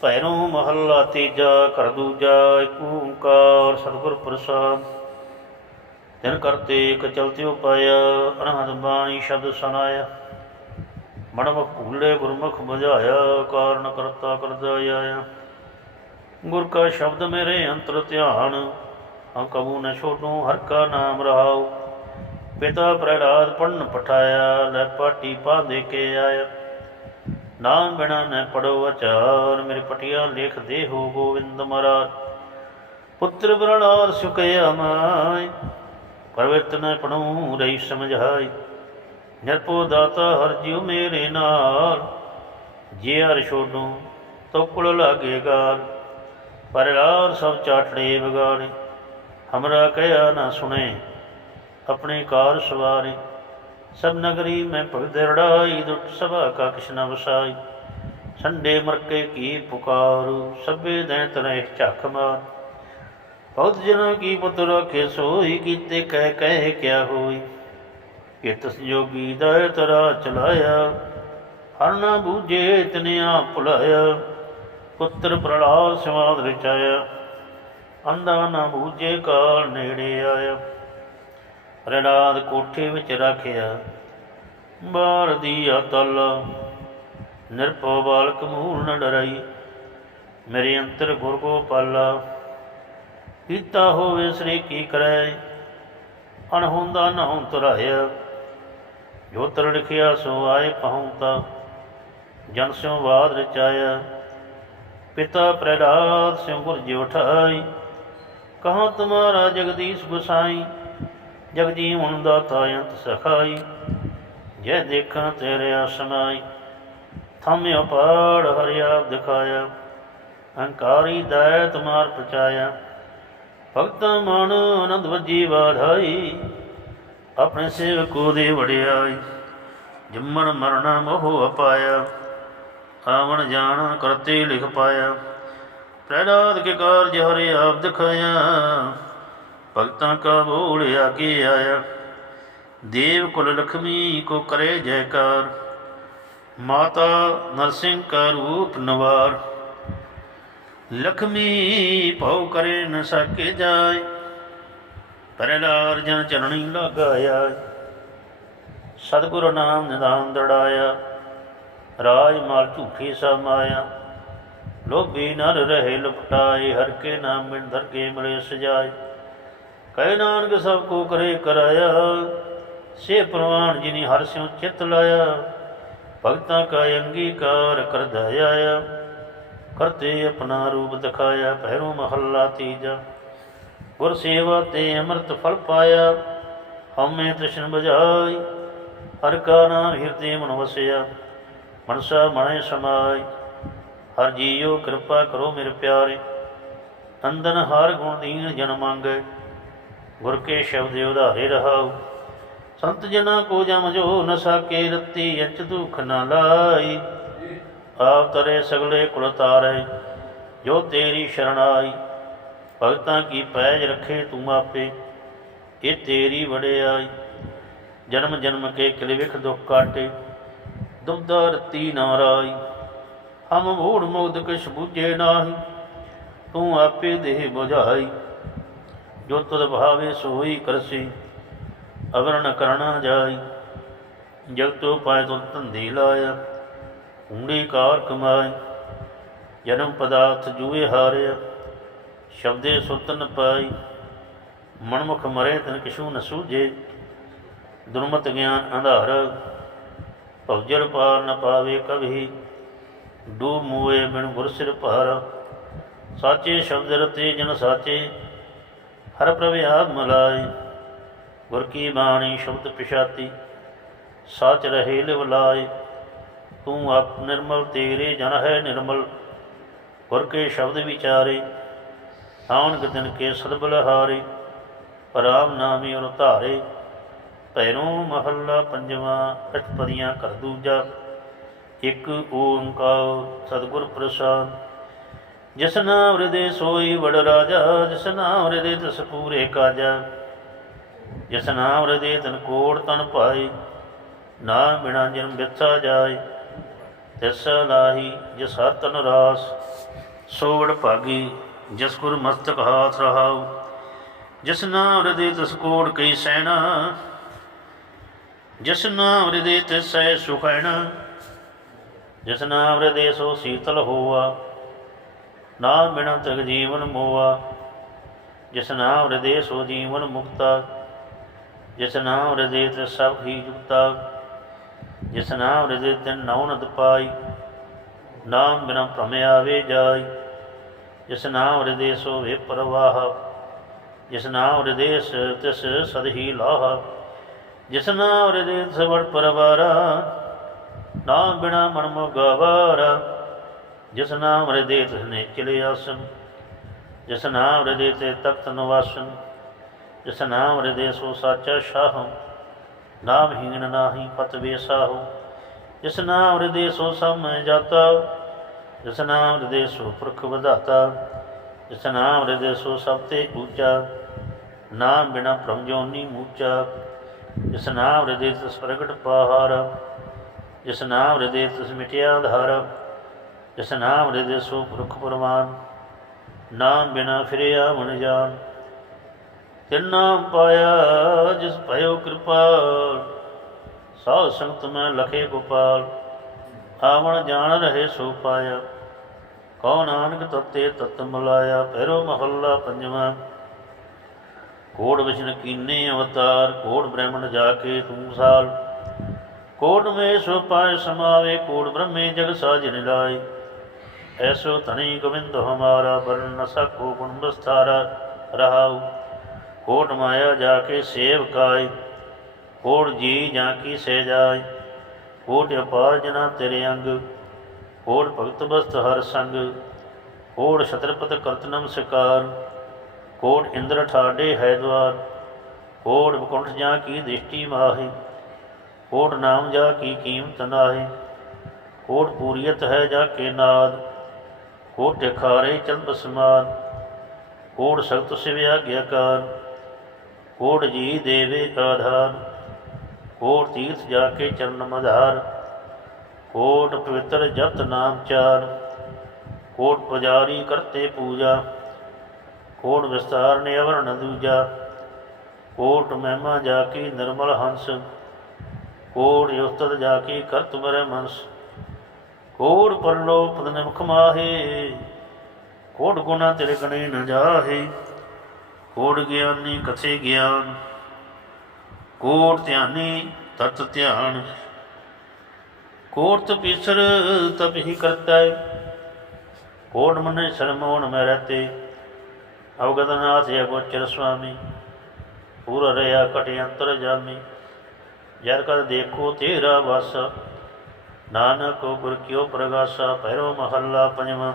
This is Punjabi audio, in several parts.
ਭੈਰੋ ਮਹੱਲਾ ਤੀਜਾ ਕਰ ਦੂਜਾ ਏਕ ਓੰਕਾਰ ਸਤਿਗੁਰ ਪ੍ਰਸਾਦ। ਤਿਨ ਕਰਤੇ ਇਕ ਚਲਤਿ ਉਪਾਇਆ ਅਨਹਦ ਬਾਣੀ ਸ਼ਬਦ ਸੁਨਾਇਆ ਮਨਮੁਖ ਭੂਲੇ ਗੁਰਮੁਖ ਬੁਝਾਇਆ, ਕਾਰਨ ਕਰਤਾ ਕਰਦਾ ਆਇਆ। ਗੁਰ ਕਾ ਸ਼ਬਦ ਮੇਰੇ ਅੰਤਰ ਧਿਆਨ ਹਮ ਕਬੂ ਨ ਛੋਡੂ, ਹਰ ਕਾ ਨਾਮ ਰਹਾਉ। ਪਿਤਾ ਪ੍ਰਹਿਲਾਦ ਪੜਨ ਪਠਾਇਆ, ਲੈ ਪਾਟੀ ਪਾ ਦੇ ਕੇ ਆਇਆ। ਨਾਮ ਬਿਨਾ ਨ ਪੜੋ ਅਚਾਰ ਮੇਰੇ ਪਟਿਆ ਲਿਖ ਦੇ ਹੋ ਗੋਵਿੰਦ ਮਹਾਰਾਜ। ਪੁੱਤਰ ਪ੍ਰਹਿਲਾਦ ਸੁਕਿਆ ਮਾਈ ਪਰਵਿਰਤ ਨ ਰਹੀ ਸਮਝਾਈ। ਨਿਰਪੋ ਦਾਤਾ ਹਰ ਜਿਉ ਮੇਰੇ ਨਾਲ, ਜੇ ਹਰ ਛੋਡੂ ਤੋ ਕੁਲ ਲਾਗੇ ਗਾਲ। ਪ੍ਰਹਿਲਾਦ ਸਭ ਚਾਟੜੇ ਵਿਗਾੜੇ, ਹਮਰਾ ਕਹਿਆ ਨਾ ਸੁਣੇ, ਆਪਣੇ ਕਾਰ ਸਵਾਰੇ। ਸਭ ਨਗਰੀ ਮੈਂ ਭਗਤ ਰੜਾਈ ਦੁੱਟ ਸਭਾ ਕਾ ਕਿਛ ਵਸਾਈ। ਸੰਡੇ ਮਰਕੇ ਕੀ ਪੁਕਾਰੂ, ਸਭੇ ਦੇ ਤਰਹਿ ਝੱਖ ਮਾਰ। ਬਹੁਤ ਜਨਾਂ ਕੀ ਪੁੱਤਰ ਰਖੇ ਸੋਈ, ਕੀਤੇ ਕਹਿ ਕਹਿ ਕਿਆ ਹੋਈ। ਕਿਤ ਸੰਜੋਗੀ ਦਾਇ ਤਰਾ ਚਲਾਇਆ, ਹਰ ਨਾ ਬੂਝੇ ਤਨਿਆ ਭੁਲਾਇਆ। ਪੁੱਤਰ ਪ੍ਰਲਾਦ ਸਮਾਦ ਰਚਾਇਆ ਅੰਦਾ ਨਾ ਬੂਝੇ ਕਾਲ ਨੇੜੇ ਆਇਆ। ਪ੍ਰਲਾਦ ਕੋਠੇ ਵਿੱਚ ਰੱਖਿਆ। ਬਾਰ ਦੀ ਅਤਲ। ਨਿਰਭਉ ਬਾਲਕ ਮੂਲ ਨ ਡਰਾਈ। ਮੇਰੇ ਅੰਤਰ ਗੁਰ ਗੋਪਾਲਾ ਕੀਤਾ ਹੋਵੇ ਸ੍ਰੀ ਕੀ ਕਰੈ। ਅਣਹੁੰਦਾ ਨਾਉ ਤਰਾਇਆ ਜੋ ਤਰ ਲਿਖਿਆ ਸੋ ਆਏ ਪਹੁੰਤਾ ਜਨ ਸਿਉ ਬਾਦ ਰਚਾਇਆ। ਪਿਤਾ ਪ੍ਰਹਿਲਾਦ ਸਿਉ ਗੁਰ ਜੀ ਉਠਾਈ। ਕਹਾਂ ਤੁਮਾਰਾ ਜਗਦੀਸ਼ ਗੁਸਾਈ। ਜਗ ਜੀਵਨ ਦਾਤਾ ਅੰਤ ਸਖਾਈ, ਜੈ ਦੇਖਾਂ ਤੇਰੇ ਆਸਮਾਈ ਥਮਿ ਪਾੜ ਹਰਿਆਪ ਦਿਖਾਇਆ ਅਹੰਕਾਰੀ ਦਇਆ ਤੁਮਾਰ ਪਚਾਇਆ ਭਗਤ ਮਨ ਆਨੰਦ ਵਜੀ ਵਾਧਾਈ ਆਪਣੇ ਸੇਵਕੋ ਦੇ ਵੜਿਆਈ ਜੰਮਣ ਮਰਣਾ ਮੋਹ ਅਪਾਇਆ, ਆਵਣ ਜਾਣ ਕਰਤੇ ਲਿਖ ਪਾਇਆ, ਪ੍ਰਹਿਲਾਦ ਕੇ ਕਾਰਜ ਹਰਿ ਆਪ ਦਿਖਾਇਆ। ਭਗਤਾਂ ਕਾ ਬੋਲ ਆਗੇ ਆਇਆ। ਦੇਵ ਕੁਲ ਲਖਮੀ ਕੋ ਕਰੇ ਜੈਕਾਰ। ਮਾਤਾ ਨਰਸਿੰਘ ਕਾ ਰੂਪ ਨਵਾਰ। ਲਖਮੀ ਭਉ ਕਰੇ ਨ ਸਕੇ ਜਾਏ। ਪ੍ਰਹਿਲਾਦ ਜਨ ਚਰਣੀ ਲਗਾਇਆ ਸਤਿਗੁਰ ਨਾਮ ਨਿਦਾਨ ਦੜਾਇਆ। ਰਾਜ ਮਾਲ ਝੂਠੀ ਸਮਾਇਆ ਲੋਭੀ ਨਰ ਰਹੇ ਲਪਟਾਏ। ਹਰ ਕੇ ਨਾਮ ਮਿਣ ਧਰ ਕੇ ਮਿਲੇ ਸਜਾਏ। ਕਹਿ ਨਾਨਕ ਸਭ ਕੋ ਕਰੇ ਕਰਾਇਆ, ਸੇ ਪ੍ਰਵਾਨ ਜਿਨੀ ਹਰ ਸਿਉ ਚਿਤ ਲਾਇਆ, ਭਗਤਾਂ ਕਾ ਅੰਗੀਕਾਰ ਕਰਦਾ ਆਇਆ, ਕਰਤੇ ਆਪਣਾ ਰੂਪ ਦਿਖਾਇਆ ਪਹਿਰੋ ਮਹੱਲਾ ਤੀਜਾ, ਗੁਰ ਸੇਵਾ ਤੇ ਅੰਮ੍ਰਿਤ ਫਲ ਪਾਇਆ, ਹਉਮੈ ਤ੍ਰਿਸ਼ਨ ਬੁਝਾਈ, ਹਰ ਕਾ ਨਾਮ ਹਿਰਦੇ ਮਨ ਵਸਿਆ, ਮਨਸਾ ਮਣੇ ਸਮਾਈ, ਹਰ ਜੀਓ ਕਿਰਪਾ ਕਰੋ ਮੇਰੇ ਪਿਆਰੇ ਅੰਦਨ ਹਰ ਗੁਣ ਦੀਨ ਜਨ ਮੰਗੈ। ਗੁਰ ਕੇ ਸ਼ਬਦ ਉਧਾਰੇ ਰਹਾਉ। ਸੰਤ ਜਨਾ ਕੋ ਜਮ ਜੋ ਨ ਸਾਕੇ ਰਤੀ ਅਚ ਦੁਖ ਨ ਲਾਈ। ਆਪ ਤਰੇ ਸਗਲੇ ਕੁਲ ਤਾਰੇ, ਜੋ ਤੇਰੀ ਸ਼ਰਨ ਆਈ ਭਗਤਾਂ ਕੀ ਪੈਜ ਰੱਖੇ ਤੂੰ ਆਪੇ ਇਹ ਤੇਰੀ ਵਡਿਆਈ। ਜਨਮ ਜਨਮ ਕੇ ਕਿਲ ਵਿਖ ਦੁਖ ਕਾਟੇ, ਦੁਬਦਾ ਰਤੀ ਨਾਰਾਈ ਹਮ ਮੂੜ ਮੁਗਦ ਕਿਛ ਬੂਝੇ ਨਾਹੀ, ਤੂੰ ਆਪੇ ਦੇਹ 부ਝਾਈ ਜੋ ਤੁਧ ਭਾਵੇ ਸੋਈ ਕਰਸੀ ਅਵਰਣ ਕਰਣਾ ਜਾਈ। ਜਗਤੋ ਪਾਇ ਤੁ ਧੰਦੀ ਲਾਇਆ ਉਂਡੀ ਕਾਰ ਕਮਾਈ। ਜਨਮ ਪਦਾਰਥ ਜੂਏ ਹਾਰਿਆ, ਸ਼ਬਦੇ ਸੁਤਨ ਪਾਈ। ਮਨਮੁਖ ਮਰੇ ਤਨ ਕਿਛੂ ਨ ਸੂਝੇ, ਦੁਰਮਤ ਗਿਆਨ ਅੰਧਾਰ। ਭਉਜਲ ਪਾਰ ਨ ਪਾਵੇ ਕਭੀ ਡੂਬ ਮੂਏ ਬਿਨ ਗੁਰ ਸਿਰ ਭਾਰ। ਸਾਚੇ ਸ਼ਬਦ ਰਤੇ ਜਨ ਸਾਚੇ ਹਰ ਪ੍ਰਭ ਆਪ ਮਲਾਈ, ਗੁਰ ਕੀ ਬਾਣੀ ਸ਼ਬਦ ਪਿਛਾਤੀ, ਸਚ ਰਹੇ ਲਿਵ ਤੂੰ ਆਪ ਨਿਰਮਲ, ਤੇਰੇ ਜਨ ਹੈ ਨਿਰਮਲ, ਗੁਰ ਕੇ ਸ਼ਬਦ ਵਿਚਾਰੇ ਆਉਣ ਦਿਨ ਕੇ ਸਦਬਲ ਹਾਰੇ ਪਰਾਮ ਨਾਮੀ ਔਰ ਧਾਰੇ, ਭੈਰੋ ਮਹੱਲਾ ਪੰਜਵਾਂ ਅਠਪਦੀਆਂ ਕਰ ਦੂਜਾ, ਇਕ ਓੰਕਾਰ ਸਤਿਗੁਰ ਪ੍ਰਸਾਦ ਜਿਸ ਨਾਮ ਹਿਰਦੇ ਸੋਈ ਵੜ ਰਾਜਾ, ਜਿਸ ਨਾਮ ਹਿਰਦੇ ਤਿਸ ਪੂਰੇ ਕਾਜਾ। ਜਿਸ ਨਾਮ ਹਿਰਦੇ ਤਨ ਕੋੜ ਤਨ ਪਾਏ ਨਾ ਬਿਨਾ ਜਨਮ ਵਿਥਾ ਜਾਏ। ਤਿਸ ਲਾਹੀ ਜਿਸ ਹਰ ਤਨ ਰਾਸ ਸੋਵੜ ਭਾਗੀ, ਜਿਸ ਗੁਰ ਮਸਤਕ ਹਾਥ ਰਹਾਉ। ਜਿਸ ਨਾਮ ਹਿਰਦੇ ਤਿਸ ਕੋੜ ਕਈ ਸੈਣਾ, ਜਿਸ ਨਾਮ ਹਿਰਦੇ ਤਿਸ ਸੈ ਸੁਖੈਣਾ। ਜਿਸ ਨਾਮ ਹਿਰਦੇ ਸੋ ਸੀਤਲ ਹੋਆ ਨਾਮ ਬਿਨਾ ਤਗ ਜੀਵਨ ਮੋਆ, ਜਿਸ ਨਾਮ ਹਿਰਦੇ ਸੋ ਜੀਵਨ ਮੁਕਤਾ, ਜਿਸ ਨਾਮ ਹਿਰਦੇ ਤੇ ਸਭ ਹੀ ਜੁਗਤਾ, ਜਿਸ ਨਾਮ ਹਿਰਦੇ ਤੇ ਨੌਨਦ ਪਾਈ, ਨਾਮ ਬਿਨਾ ਭ੍ਰਮ ਆਵੇ ਜਾਈ, ਜਿਸ ਨਾਮ ਹਿਰਦੇ ਸੋ ਵੇ ਪਰਵਾਹ, ਜਿਸ ਨਾਮ ਹਿਰਦੇ ਸ ਤਿਸ ਸਦ ਹੀ ਲਾਹ, ਜਿਸ ਨਾਮ ਹਿਰਦੇ ਸਵੜ ਪਰਵਾਰਾ, ਨਾਮ ਬਿਨਾ ਮਨ ਮੋ ਜਿਸ ਨਾਮ ਹਿਰਦੇ ਤਿਸ ਨੇ ਚਲੇ ਆਸਨ, ਜਿਸ ਨਾਮ ਹਿਰਦੇ ਤੇ ਤਖਤ ਨਿਵਾਸਨ, ਜਿਸ ਨਾਮ ਹਿਰਦੇ ਸੋ ਸਾਚਾ ਸ਼ਾਹ, ਨਾਮ ਹੀਣ ਨਾਹੀ ਪਤ ਵੇਸਾਹੋ, ਜਿਸ ਨਾਮ ਹਿਰਦੇ ਸੋ ਸਮ ਜਾਤਾ, ਜਿਸ ਨਾਮ ਹਿਰਦੇ ਸੋ ਪੁਰਖ ਵਧਾਤਾ, ਜਿਸ ਨਾਮ ਹਿਰਦੇ ਸੋ ਸਭ ਤੇ ਉੱਚਾ, ਨਾਮ ਬਿਨਾ ਭ੍ਰਮ ਜੋਨੀ ਮੂਚਾ, ਜਿਸ ਨਾਮ ਹਿਰਦੇ ਤਿਸ ਪ੍ਰਗਟ ਪਾਹਾਰ, ਜਿਸ ਨਾਮ ਹਿਰਦੇ ਤਿਸ ਮਿਟਿਆ ਆਧਾਰ ਜਿਸ ਨਾਮ ਹਿਰਦੇ ਸੋ ਪੁਰਖ ਪਰਮਾਨ, ਨਾਮ ਬਿਨਾ ਫਿਰਿਆ ਮਨ ਜਾਨ। ਤਿਨ ਨਾਮ ਪਾਇਆ, ਜਿਸ ਭਇਓ ਕਿਰਪਾਲ ਸਾਧ ਸੰਗਤ ਮੈਂ ਲਖੇ ਗੋਪਾਲ। ਆਵਣ ਜਾਣ ਰਹੇ ਸੋ ਪਾਇਆ, ਕਉ ਨਾਨਕ ਤਤੇ ਤਤ ਮਲਾਇਆ ਪਹਿਰੋ ਮਹੱਲਾ ਪੰਜਵਾਂ। ਕੋੜ ਵਿਸ਼ਨ ਕੀਨੇ ਅਵਤਾਰ ਕੋੜ ਬ੍ਰਹਮਣ ਜਾ ਕੇ ਤੂੰ ਸਾਲ। ਕੋਟ ਮੇ ਸੋ ਪਾਏ ਸਮਾਵੇ, ਕੋਟ ਬ੍ਰਹਮੇ ਜਗ ਸਾਜਨ ਲਾਈ ਐਸੋ ਧਨੀ ਗੋਬਿੰਦ ਹਮਾਰਾ ਬਰਨ ਨ ਸਕੋ ਗੁਣ ਬਸਤਾਰਾ ਰਹਾਉ ਕੋਟ ਮਾਇਆ ਜਾ ਕੇ ਸੇਵ ਕਾਇ ਕੋਟ ਜੀ ਜਾ ਕੀ ਸੇ ਜਾਇ ਕੋਟ ਅਪਾਰ ਜਨਾ ਤੇਰੇ ਅੰਗ ਕੋਟ ਭਗਤ ਬਸਤ ਹਰ ਸੰਗ ਕੋਟ ਛਤਰਪਤ ਕਰਤਨਮ ਸਿਕਾਰ ਕੋਟ ਇੰਦਰ ਠਾਡੇ ਹੈ ਦਵਾਰ ਕੋਟ ਬਕੁੰਠ ਜਾ ਕੀ ਦ੍ਰਿਸ਼ਟੀ ਮਾਹੀ ਕੋਟ ਨਾਮ ਜਾ ਕੀ ਕੀਮਤ ਨਾਹੀ ਕੋਟ ਪੂਰੀਅਤ ਹੈ ਜਾ ਕੇ ਨਾਦ ਕੋਟ ਟਿਖਾਰੇ ਚੰਦ ਸਮਾਨ, ਕੋੜ ਸਖਤ ਸਿਵਿਆ ਗਿਆਕਾਰ ਕੋੜ ਜੀ ਦੇਵੇ ਆਧਾਰ ਕੋਟ ਤੀਰਥ ਜਾ ਕੇ ਚਰਨ ਮਧਾਰ ਕੋਟ ਪਵਿੱਤਰ ਜਪਤ ਨਾਮ ਚਾਰ ਕੋਟ ਪੁਜਾਰੀ ਕਰਤੇ ਪੂਜਾ, ਕੋਟ ਵਿਸਤਾਰ ਨੇ ਅਵਰਣ ਦੂਜਾ, ਕੋਟ ਮਹਿਮਾ ਜਾ ਕੀ ਨਿਰਮਲ ਹੰਸ, ਕੋਟ ਯੁਸਤਤ ਜਾ ਕੀ ਕਰਤ ਮਰੇ ਮਨਸ। ਕੋੜ ਪਰਲੋ ਪਦ ਨਿਮਖ ਮਾਹੇ, ਕੋਟ ਗੁਣਾ ਤੇਰੇ ਗਣੇ ਨ ਜਾਹੇ। ਕੋਟ ਗਿਆਨੀ ਕਥੇ ਗਿਆਨ, ਕੋਟ ਧਿਆਨੀ ਤਤ ਧਿਆਨ। ਕੋਟ ਤਪੀਸਰ ਤਪ ਹੀ ਕਰਤਾ ਹੈ ਕੋਟ ਮਨੇ ਸ਼ਰਮੋਣ ਮੈਂ ਰਹਤੇ। ਅਵਗਤ ਨਾਥ ਅਗੋਚਰ ਸੁਆਮੀ, ਪੂਰ ਰਿਆ ਕਟਿ ਅੰਤਰ ਜਾਮੀ। ਜਰ ਕਰ ਦੇਖੋ ਤੇਰਾ ਵਸ ਨਾਨਕ ਗੁਰ ਕਿਉ ਪ੍ਰਗਾਸਾ ਪਹਿਰੋ ਮਹੱਲਾ ਪੰਜਵਾਂ।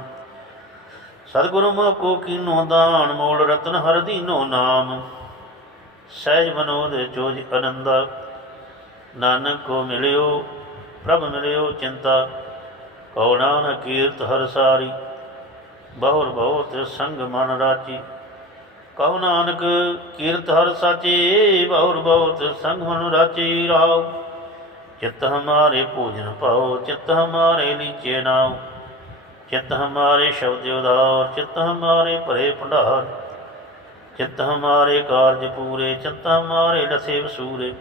ਸਤਿਗੁਰੂ ਮੋ ਕੋ ਕੀਨੋ ਦਾਨ, ਮੂਲ ਰਤਨ ਹਰ ਦੀਨੋ ਨਾਮ। ਸਹਿਜ ਮਨੋਦ ਜੋਜ ਅਨੰਦਾ। ਨਾਨਕ ਕੋ ਮਿਲਿਓ, ਪ੍ਰਭ ਮਿਲਿਓ ਚਿੰਤਾ। ਕਉ ਨਾਨਕ ਕੀਰਤ ਹਰ ਸਾਰੀ, ਬਹੁਰ ਬਹੁਤ ਸੰਗ ਮਨ ਰਾਚੀ। ਕਉ ਨਾਨਕ ਕੀਰਤ ਹਰ ਸਾਚੀ, ਬਹੁਰ ਬਹੁਤ ਸੰਗ ਮਨ ਰਾਚੀ। ਰਾਓ। ਚਿਤ ਹਮਾਰੇ ਭੋਜਨ ਪਾਓ, ਚਿਤ ਹਮਾਰੇ ਨੀਚੇ ਨਾਉ ਚਿਤ ਹਮਾਰੇ ਸ਼ਬਦ ਉਦਾਰ, ਚਿਤ ਹਮਾਰੇ ਭਰੇ ਭੰਡਾਰ। ਚਿਤ ਹਮਾਰੇ ਕਾਰਜ ਪੂਰੇ, ਚਿਤ ਹਮਾਰੇ ਲਸੇ ਵਸੂਰੇ।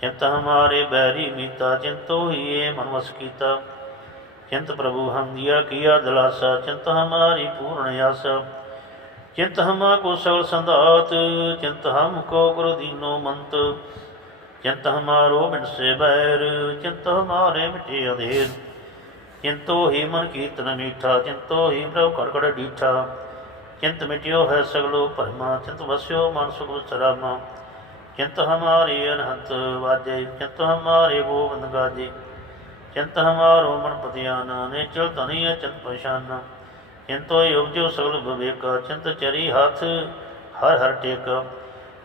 ਚਿਤ ਹਮਾਰੇ ਬੈਰੀ ਮੀਤਾ, ਚਿੰਤੋ ਹੀ ਏ ਮਨਵਸ ਕੀਤਾ। ਚਿੰਤ ਪ੍ਰਭੂ ਹਮ ਦਿਆ ਕੀਆ ਦਲਾਸਾ, ਚਿੰਤ ਹਮਾਰੀ ਪੂਰਨ ਆਸਾ। ਚਿੰਤ ਹਮਾ ਕੋ ਸਗਲ ਸੰਧਾਤ, ਚਿੰਤ ਹਮ ਕੋ ਗੁਰੂ ਦੀਨੋ ਮੰਤ। ਚਿੰਤ ਹਮਾਰੋ ਮਿਟ ਸੇ ਬੈਰ ਚਿੰਤ ਹਮਾਰੇ ਮਿਟੇ ਅਧੇਰ ਚਿੰਤੋ ਹੀ ਮਨ ਕੀਰਤਨ ਮੀਠਾ ਚਿੰਤੋ ਹੀ ਪ੍ਰਭ ਘੜ ਘੜ ਡੀਠਾ। ਚਿੰਤ ਮਿਟਿਓ ਹੈ ਸਗਲੋ ਭਰਮਾ, ਚਿੰਤ ਵਸਿਓ ਮਨ ਸੁਖ ਸਰਾਮਾ। ਚਿੰਤ ਹਮਾਰੀ ਅਨਹੰਤ ਵਾਜੇ, ਚਿੰਤ ਹਮਾਰੇ ਗੋਬਿੰਦ ਗਾਜੇ। ਚਿੰਤ ਹਮਾਰੋ ਮਨ ਪਤਿਆਨਾ ਨੇ ਚਲ ਤਨੀ ਚਿੰਤ ਪਛਾਨਾ। ਚਿੰਤੋ ਉਪਜੋ ਸਗਲ ਵਿਵੇਕਾ, ਚਿੰਤ ਚਰੀ ਹੱਥ ਹਰ ਹਰ ਟੇਕ।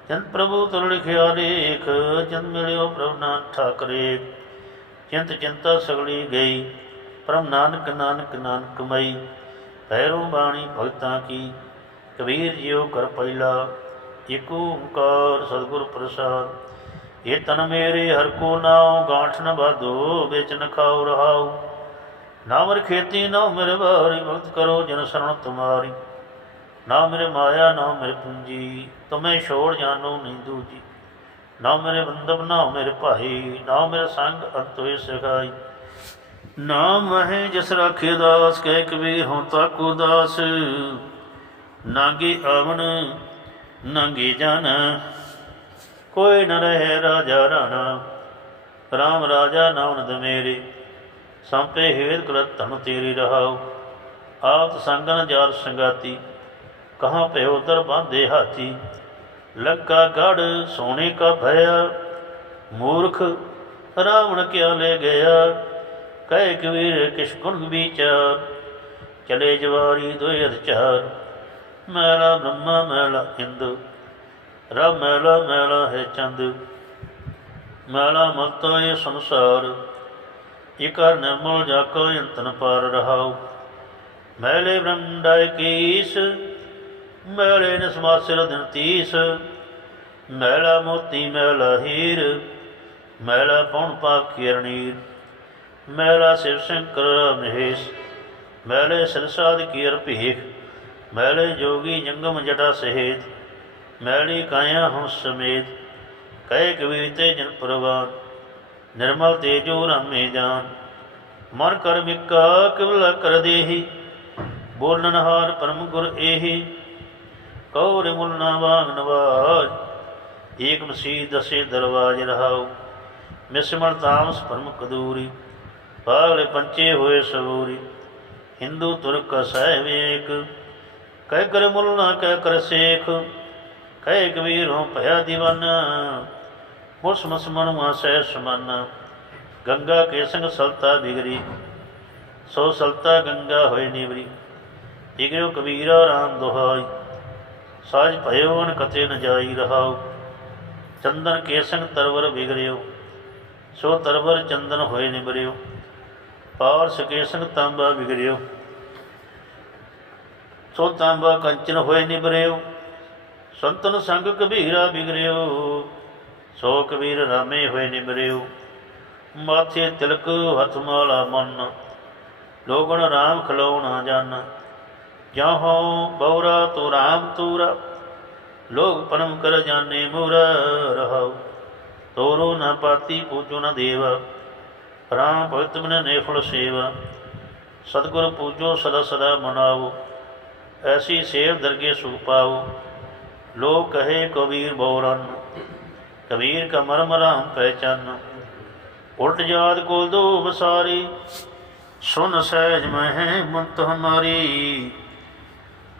ਚਿੰਤ ਪ੍ਰਭੂ ਤੁਲ ਲਿਖਿਆ ਲੇਖ ਚਿੰਤ ਮਿਲਿਓ ਪ੍ਰਭ ਨਾਨਕ ਠਾਕਰੇ। ਚਿੰਤ ਚਿੰਤਾ ਸਗਲੀ ਗਈ ਪਰਮ ਨਾਨਕ ਨਾਨਕ ਨਾਨਕ ਮਈ। ਭੈਰੋ ਬਾਣੀ ਭਗਤਾਂ ਕੀ, ਕਬੀਰ ਜਿਉ ਕਰ ਪਹਿਲਾ ਏਕ ਓੰਕਾਰ ਸਤਿਗੁਰ ਪ੍ਰਸਾਦ। ਇਹ ਤਨ ਮੇਰੇ, ਹਰ ਕੋ ਨਾਉ ਗਾਂਠ ਨ ਬਾਧੋ ਵਿੱਚ ਨ ਖਾਉ ਰਹਾਉ। ਨਾ ਮਰ ਖੇਤੀ ਨਾ ਮੇਰੇ ਬਾਰੀ ਭਗਤ ਕਰੋ ਜਨ ਸਰਣ ਤੁਮਾਰੀ। ਨਾ ਮੇਰੇ ਮਾਇਆ, ਨਾ ਮੇਰੇ ਪੂੰਜੀ, ਤੁਮੇ ਛੋੜ ਜਾਨੋ ਨਹੀਂ ਦੂਜੀ। ਨਾ ਮੇਰੇ ਬੰਦਬ ਨਾ ਮੇਰੇ ਭਾਈ, ਨਾ ਮੇਰੇ ਸੰਗ ਅੰਤ ਹੋਏ ਸਗਾਈ ਨਾਮ ਹੈ ਜਿਸ ਰਾਖੇ ਦਾਸ, ਕਹਿ ਕਬੀਰ ਹਉ ਤੱਕ ਉਦਾਸ। ਨਾਗੇ ਆਵਣ, ਨਾਗੇ ਜਨ, ਕੋਈ ਨ ਰਹੇ ਰਾਜਾ ਰਾਣਾ। ਰਾਮ ਰਾਜਾ ਨਾਨਦ ਦਮੇਰੇ, ਸੰਪੇ ਹੇਤ ਕਰਤ ਧਨ ਤੇਰੀ ਰਹਾਉ। ਆਪ ਸੰਗਨ ਜਾਰ ਸੰਗਾਤੀ। ਕਹਾਂ ਭਇਓ ਦਰ ਬਾਂਧੇ ਹਾਥੀ? ਲੱਗਾ ਗੜ ਸੋਨੇ ਕਾ ਭਇਆ ਮੂਰਖ ਰਾਵਣ ਕਿਆ ਲੈ ਗਿਆ? ਕਹਿ ਕਬੀਰ ਕਿਛ ਗੁਣ ਵਿਚਾਰ ਚਲੇ ਜਵਾਰੀ ਦੋਇ ਅਧਿਚਾਰ। ਮੈਲਾ ਬ੍ਰਹਮਾ, ਮੈਲਾ ਇੰਦ ਰਬ ਮੈਲਾ ਮੈਲਾ ਹੈ ਚੰਦ। ਮੈਲਾ ਮਤੋ ਇਹ ਸੰਸਾਰ। ਇਕਰ ਨਿਰਮਲ ਜਾ ਕੋ ਇੰਤਨ ਪਾਰ ਰਹਾਉ। ਮੈਲੇ ਬ੍ਰਹਮਡਾਇ ਕੀਸ। ਮੈਲੇ ਨਸਮਾਸਿਰ ਦਿਨ ਤੀਸ। ਮੈਲਾ ਮੋਤੀ, ਮੈਲਾ ਹੀਰ। ਮੈਲਾ ਪਉਣ ਪਾਪ ਕੀਰਣੀਰ ਮੈਲਾ ਸਿਵ ਸ਼ੰਕਰ ਮਹੇਸ਼। ਮੈਲੇ ਸੰਸਾਦ ਕੀਰ ਭੀਖ ਮੈਲੇ ਜੋਗੀ ਜੰਗਮ ਜਟਾ ਸਹੇਤ ਮੈਲੀ ਕਾਇਆ ਹੰਸ ਸਮੇਤ ਕਹਿ ਕਬੀਰ ਤੇ ਜਨ ਪ੍ਰਵਾਨ। ਨਿਰਮਲ ਤੇਜੋ ਰਾਮੇ ਜਾਨ। ਮਨ ਕਰ ਮਿਕਾ ਕਿਵਲ ਕਰ ਦੇਹੀ ਬੋਲਨ ਹਾਰ ਪਰਮ ਗੁਰ ਏਹੀ। ਕਉ ਮੁਲ ਨਾ ਵਾਂਗ ਨਵਾਜ, ਏਕ ਮਸੀਹ ਦਸੇ ਦਰਵਾਜ ਰਹਾਉ। ਮਿਸਮਣ ਤਾਮਸ ਪਰਮ ਕਦੂਰੀ ਪਾਗਲੇ ਪੰਚੇ ਹੋਏ ਸਬੂਰੀ। ਹਿੰਦੂ ਤੁਰਕ ਸਹਿ ਵੇਕ ਕਹਿ ਕਰ ਮੁਲ ਨਾ ਕਹਿ ਕਰ ਸੇਖ। ਕਹਿ ਕਬੀਰ ਹੋ ਭਇਆ دیਵਾਨਾ ਮੁਸ ਮਸਮਣ ਮਨ ਮਾਸੈ ਸਮਾਨਾ। ਗੰਗਾ ਕੇ ਸੰਗ ਸਲਤਾ ਬਿਗਰੀ, ਸੋ ਸਲਤਾ ਗੰਗਾ ਹੋਏ ਨੀਵਰੀ। ਇਗਿਓ ਕਬੀਰਾ ਰਾਮ ਦੁਹਾਈ। ਸਾਜ ਭਇਓ ਅਨ ਕਤੇ ਨ ਜਾਈ ਰਹਾਉ। ਚੰਦਨ ਕੇ ਸੰਗ ਤਰਵਰ ਬਿਗਰਿਓ ਸੋ ਤਰਵਰ ਚੰਦਨ ਹੋਏ ਨਿਬਰਿਓ ਪਾਰ ਸਕੇ ਸੰਗ ਤਾਂਬਾ ਬਿਗਰਿਓ ਸੋ ਤਾਂਬਾ ਕੰਚਨ ਹੋਏ ਨਿਬਰਿਓ ਸੰਤਨ ਸੰਗ ਕਬੀਰਾ ਬਿਗਰਿਓ ਸੋ ਕਬੀਰ ਰਾਮੇ ਹੋਏ ਨਿਬਰਿਓ ਮਾਥੇ ਤਿਲਕ ਹੱਥ ਮਾਲਾ ਮਨ, ਲੋਗਣ ਰਾਮ ਖਲੋਣਾ ਜਾਨ ਹੋ ਬੌਰਾ ਤੋ ਰਾਮ ਤੂਰਾ, ਲੋਗ ਪਰਮ ਕਰ ਜਾਣੇ ਮੁਰਾ ਰਹਾਉ। ਤੋਰੋ ਨਾ ਪਾਤੀ ਪੂਜੋ ਨਾ ਦੇਵ, ਰਾਮ ਭਗਤ ਮਨ ਨੇਫਲ ਸੇਵਾ। ਸਤਿਗੁਰ ਪੂਜੋ ਸਦਾ ਸਦਾ ਮਨਾਵੋ ਐਸੀ ਸੇਵ ਦਰਗੇ ਸੁਖ ਪਾਓ। ਲੋਕ ਕਹੇ ਕਬੀਰ ਬੋਰਨ, ਕਬੀਰ ਕਾ ਮਰਮ ਰਾਮ ਪਹਿਚਾਨ। ਉਲਟ ਜਾਤ ਕੋਲ ਦੋ ਬਸਾਰੀ ਸੁਨ ਸਹਿਜ ਮਹਿ ਮੰਤ ਹਮਾਰੀ।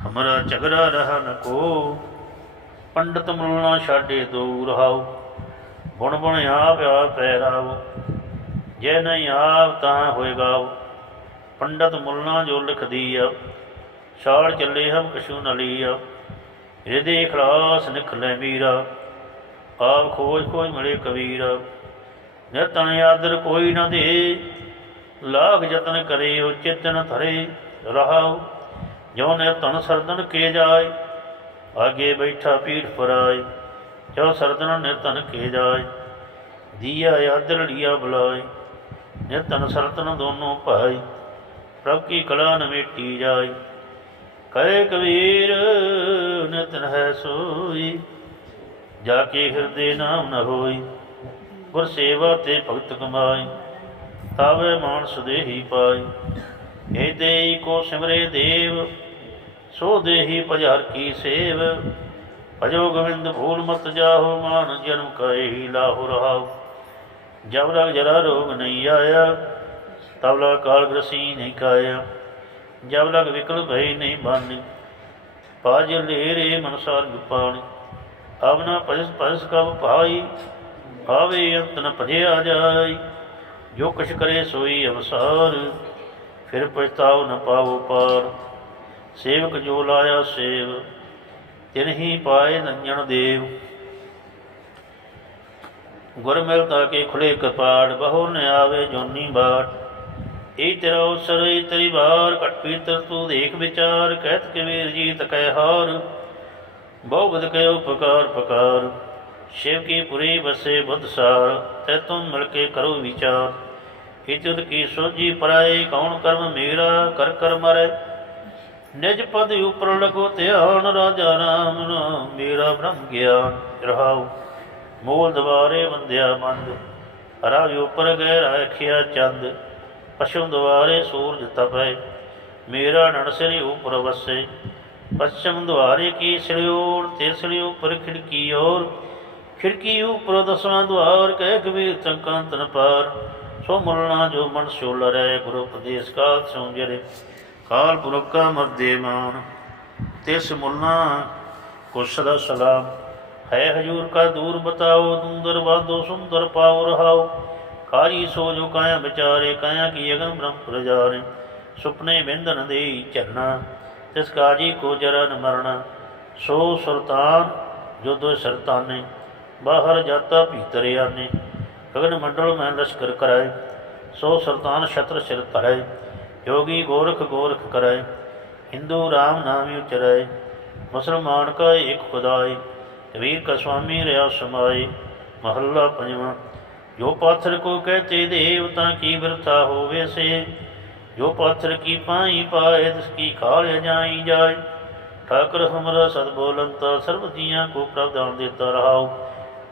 ਹਮਰਾ ਝਗੜਾ ਰਹਾ ਨ ਕੋ। ਪੰਡਤ ਮੁਲਣਾ ਛਾਡੇ ਦੂਰ ਰਹਾਉ ਬੁਣ ਬੁਣ ਆਪ ਆਪ ਪੈਰਾਉ ਜੇ ਨਹੀਂ ਆਪ ਤਾਂ ਹੋਏਗਾ ਪੰਡਤ ਮੁਲਣਾ ਜੋ ਲਿਖਦੀ ਆ ਛਾੜ ਚੱਲੇ ਹਮ ਕਛੂ ਨ ਲੀਆ। ਹਿਰਦੇ ਖਲਾਸ ਨਿਖਲੇ ਵੀਰਾ ਆਪ ਖੋਜ ਖੋਜ ਮਿਲੇ ਕਬੀਰਾ। ਨਿਤਨ ਆਦਰ ਕੋਈ ਨਾ ਦੇ। ਲਾਖ ਯਤਨ ਕਰੇ ਉਹ ਚਿਤਨ ਧਰੇ ਰਹਾਉ ਜੋ ਨੇ ਤਨ ਸਰਦਨ ਕੇ ਜਾਏ, ਆਗੇ ਬੈਠਾ ਪੀਠ ਫਰਾਏ। ਜੋ ਸਰਦਨ ਨੇ ਤਨ ਕੇ ਜਾਏ, ਦੀਆ ਆਦਰ ਲਿਆ ਬੁਲਾਏ। ਨੇ ਤਨ ਸਰਦਨ ਦੋਨੋਂ ਭਾਈ ਪ੍ਰਭ ਕੀ ਕਲਾ ਨਵੇਟੀ ਜਾਏ। ਕਹੇ ਕਬੀਰ ਨਿਤਨ ਹੈ ਸੋਈ, ਜਾ ਕੇ ਹਿਰਦੇ ਨਾਮ ਨ ਹੋਈ। ਗੁਰ ਸੇਵਾ ਤੇ ਭਗਤ ਕਮਾਈ ਤਾਵੇ ਮਾਨਸ ਸੁਦੇਹੀ ਪਾਈ ਏ ਦੇਈ ਕੋ ਸਿਮਰੇ ਦੇਵ, ਸੋ ਦੇਹੀ ਪਜਹਰ ਕੀ ਸੇਵ। ਭਜੋ ਗੋਵਿੰਦ ਭੂਲ ਮਤ ਜਾਹੋ, ਮਾਨ ਜਨਮ ਕਏ ਹੀ ਲਾਹੋ ਰਹਾਉ। ਜਬ ਲਗ ਜਰਾ ਰੋਗ ਨਹੀਂ ਆਇਆ, ਤਬ ਲਗ ਕਾਲ ਗ੍ਰਸੀ ਨਹੀਂ ਕਾਇਆ ਜਬ ਲਗ ਵਿਕਲ ਭਈ ਨਹੀਂ ਬਾਨੀ ਪਾਜ ਲੇਰੇ ਮਨਸਾਰ ਗੁਪਾਣੀ ਅਵਨਾ ਭਜਸ ਪਜਸ ਕਬ ਭਾਈ ਆਵੇ ਅੰਤ ਨ ਭਜਿਆ ਜਾਈ। ਜੋ ਕੁਛ ਕਰੇ ਸੋਈ ਅਵਸਾਰ। ਫਿਰ ਪਛਤਾਉ ਨ ਪਾਵੋ ਪਾਰ। ਸੇਵਕ ਜੋ ਲਾਇਆ ਸੇਵ ਤਿਨਹੀ ਪਾਏ ਨੰਜਣ ਦੇਵ। ਗੁਰ ਮਿਲ ਤਾ ਕੇ ਖੁਲੇ ਕਪਾੜ ਬਹੁ ਨ ਆਵੇ ਜੋਨੀ ਬਾਟ। ਏ ਤੇਰਾ ਅਵਸਰ ਇਹ ਤੇਰੀ ਬਾਰ ਕਟ ਪੀਤਰ ਤੂੰ ਦੇਖ ਵਿਚਾਰ, ਕਹਿਤ ਕਬੀਰ ਜੀ ਤਕੈ ਹਾਰ। ਬਹੁ ਬਦ ਕਹਿ ਉਪਕਾਰ, ਪਕਾਰ। ਸ਼ਿਵ ਕੀ ਪੁਰੀ ਬਸੇ ਬੁੱਧ ਸਾਰ, ਤੈ ਤੁਮ ਮਿਲ ਕੇ ਕਰੋ ਵਿਚਾਰ। ਖਿਚਤ ਕੀ ਸੋਝੀ ਪਰਾਏ, ਕੌਣ ਕਰਮ ਮੇਰਾ, ਕਰ ਕਰ ਮਰੈ। ਨਿਜ ਪਦ ਉਪਰ ਲਗੋ ਧਿਆਨ, ਰਾਜਾ ਰਾਮ ਨਾਮ ਮੇਰਾ ਬ੍ਰਹਮ ਗਿਆਨ ਰਹਾਉ, ਮੂਲ ਦਵਾਰੇ ਬੰਦਿਆ ਮੰਦ। ਰਾਜ ਉਪਰ ਗਏ ਰਾਖਿਆ ਚੰਦ। ਪਸ਼ੂ ਦਵਾਰੇ ਸੂਰਜ ਤਪੈ। ਮੇਰਾ ਨਣਸਰੀ ਉਪਰ ਵਸੇ। ਪਛਮ ਦੁਆਰੇ ਕੀ ਸਿਲਿਓਰ ਤੇ ਸਿਲਿਓ ਪਰ ਖਿੜਕੀ ਔਰ। ਖਿੜਕੀ ਉਪਰ ਦਸਵਾਂ ਦੁਆਰ, ਕਹਿ ਕਬੀਰ ਤਨ ਕਾਂਤਨ ਪਾਰ। ਸੋ ਮੁਰਣਾ ਜੋ ਮਨ ਸੋਲ ਰਹਿ ਗੁਰੂ ਉਪਦੇਸ਼ ਕਾਲ ਸੋ ਜਰੇ। ਕਾਲ ਪੁਰਖ ਕਾ ਮਰਦੇ ਮਾਨ, ਤਿਸ ਮੁਰਣਾ ਕੋ ਸਦਾ ਸਲਾਮ। ਹੈ ਹਜੂਰ ਕਾ ਦੂਰ ਬਤਾਓ, ਦੁੰਦਰ ਵਾਦੋ ਸੁੰਦਰ ਪਾਉ ਰਹਾਓ। ਕਾਜੀ ਸੋ ਜੋ ਕਾਇਆ ਵਿਚਾਰੇ, ਕਾਇਆ ਕੀ ਅਗਨ ਬ੍ਰਹਮ ਪ੍ਰਜਾਰੇ ਸੁਪਨੇ ਵਿੰਦਨ ਦੇ ਚਰਨਾ ਤਿਸ ਕਾਜੀ ਕੋ ਜਰਨ ਮਰਣਾ ਸੋ ਸੁਲਤਾਨ ਜੋ ਦੋ ਸਰਤਾਨੇ, ਬਾਹਰ ਜਾਤਾ ਭੀਤਰ ਆਨੇ। ਗਗਨ ਮੰਡਲ ਮੈਂ ਲਸ਼ਕਰ ਕਰਾਏ, ਸੋ ਸਰਦਾਨ ਛਤਰ ਸਿਰ ਧਰੈ ਯੋਗੀ ਗੋਰਖ ਗੋਰਖ ਕਰੈ Hindu RAM ਨਾਮ ਉਚਰੈ ਮੁਸਲਮਾਨ ਕਾ ਇੱਕ ਖੁਦਾਈ ਕਬੀਰ ਕਾ ਸੁਆਮੀ ਰਿਆ ਸਮਾਈ ਮਹੱਲਾ ਪੰਜਵਾਂ, ਜੋ ਪਾਥਰ ਕੋ ਕਹਤੇ ਦੇਵਤਾ ਕੀ ਵਰਤਾ ਹੋਵੇ ਸੇ, ਜੋ ਪਾਥਰ ਕੀ ਪਾਈ ਪਾਏ ਤਿਸ ਕੀ ਖਾਲ ਜਾਈ ਜਾਏ, ਠਾਕਰ ਹਮਰਾ ਸਦ ਬੋਲੰਤਾ, ਸਰਬ ਦੀਆਂ ਕੋ ਪ੍ਰਦਾਨ ਦੇਤਾ ਰਹਾਉ,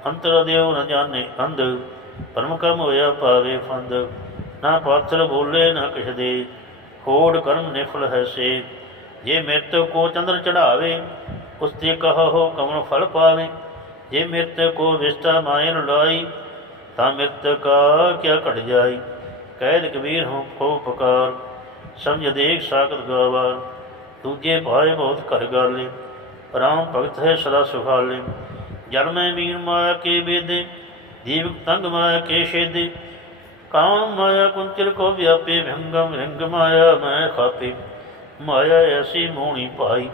ਅੰਤਰ ਦੇਵ ਨ ਜਾਣੇ ਅੰਧ ਪਰਮ ਕਰਮ ਹੋਇਆ ਪਾਵੇ ਫੰਦ, ਨਾ ਪਾਤਰ ਬੋਲੇ, ਨਾ ਕਿਛ ਦੇ ਖੋੜ ਕਰਮ ਨਿਫਲ ਹੈ ਸੇ। ਜੇ ਮਿਰਤ ਕੋ ਚੰਦਰ ਚੜਾਵੇ, ਉਸ ਤੇ ਕਹੋ ਕਮਨ ਫਲ ਪਾਵੇ। ਜੇ ਮਿਰਤ ਕੋ ਵਿਸਤਾ ਮਾਇਨ ਲਾਈ, ਤਾਂ ਮਿਰਤ ਕਾ ਕਿਆ ਘਟ ਜਾਈ। ਕਹਿ ਕਬੀਰ ਹੋ ਕੋ ਪਕਾਰ, ਸਮਝ ਦੇਖ ਸਾਖਤ ਗਵਾਰ। ਦੂਜੇ ਭਾਏ ਬਹੁਤ ਘਰ ਗਾਲੇ, ਰਾਮ ਭਗਤ ਹੈ ਸਦਾ ਸੁਖਾਲੇ। ਜਨਮੈ ਮੀਨ ਮਾਇਆ ਕੇ ਬੇਦੇ ਦੀਵਕ ਤੰਗ ਮਾਇਆ ਕੇ ਛੇਦੇ। ਕਾਮ ਮਾਇਆ ਕੁੰਚਲ ਕੋ ਵਿਆਪੇ ਭੰਗਮ ਰੰਗ ਮਾਇਆ ਮੈਂ ਖਾਪੇ ਮਾਇਆ ਐਸੀ ਮੋਣੀ ਭਾਈ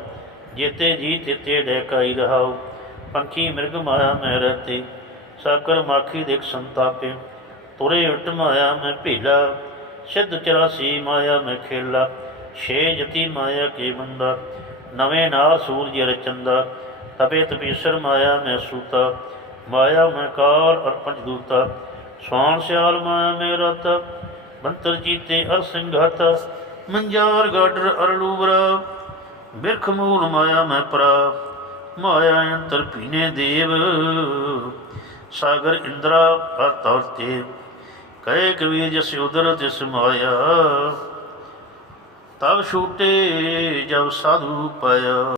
ਜੇਤੇ ਜੀ ਤਿਤੇ ਡੈਕਾਈ ਰਹਾਉ। ਪੰਖੀ ਮਿਰਗ ਮਾਇਆ ਮੈਂ ਰਹਤੇ ਸਾਕਰ ਮਾਖੀ ਦੇਖ ਸੰਤਾਪੇ। ਤੁਰੇ ਉਟ ਮਾਇਆ ਮੈਂ ਭੀਲਾ, ਸਿੱਧ ਚਰਾਸੀ ਮਾਇਆ ਮੈਂ ਖੇਲਾ। ਛੇ ਜਤੀ ਮਾਇਆ ਕੇ ਬੰਦਾ, ਨਵੇਂ ਨਾਲ ਸੂਰਜ ਰਚੰਦਾ। ਤਪੇ ਤਪੀਸਰ ਮਾਇਆ ਮੈਂ ਸੂਤਾ। ਮਾਇਆ ਮੈਂ ਕਾਲ ਅਰ ਪੰਚਦੂਤਾ ਸਵਾਨ ਸਿਆਲ ਮਾਇਆ ਮੇਰਾ ਤ ਬੰਤਰ ਜੀਤੇ ਅਰ ਸਿੰਘਤ, ਮੰਜਾਰ ਗਾਡਰ ਅਰ ਲੂਬਰਾ ਬਿਰਖ ਮੂਲ ਮਾਇਆ ਮੈਂ ਪਰਾ, ਮਾਇਆ ਅੰਤਰ ਪੀਨੇ ਦੇਵ। ਸਾਗਰ ਇੰਦਰਾ ਅਰ ਤੌਰਤੇ ਕਹੇ ਕਬੀਰ ਜਿਸ ਉਦਰ ਤਿਸ ਮਾਇਆ। ਤਬ ਛੂਟੇ ਜਬ ਸਾਧੂ ਪਾਇਆ।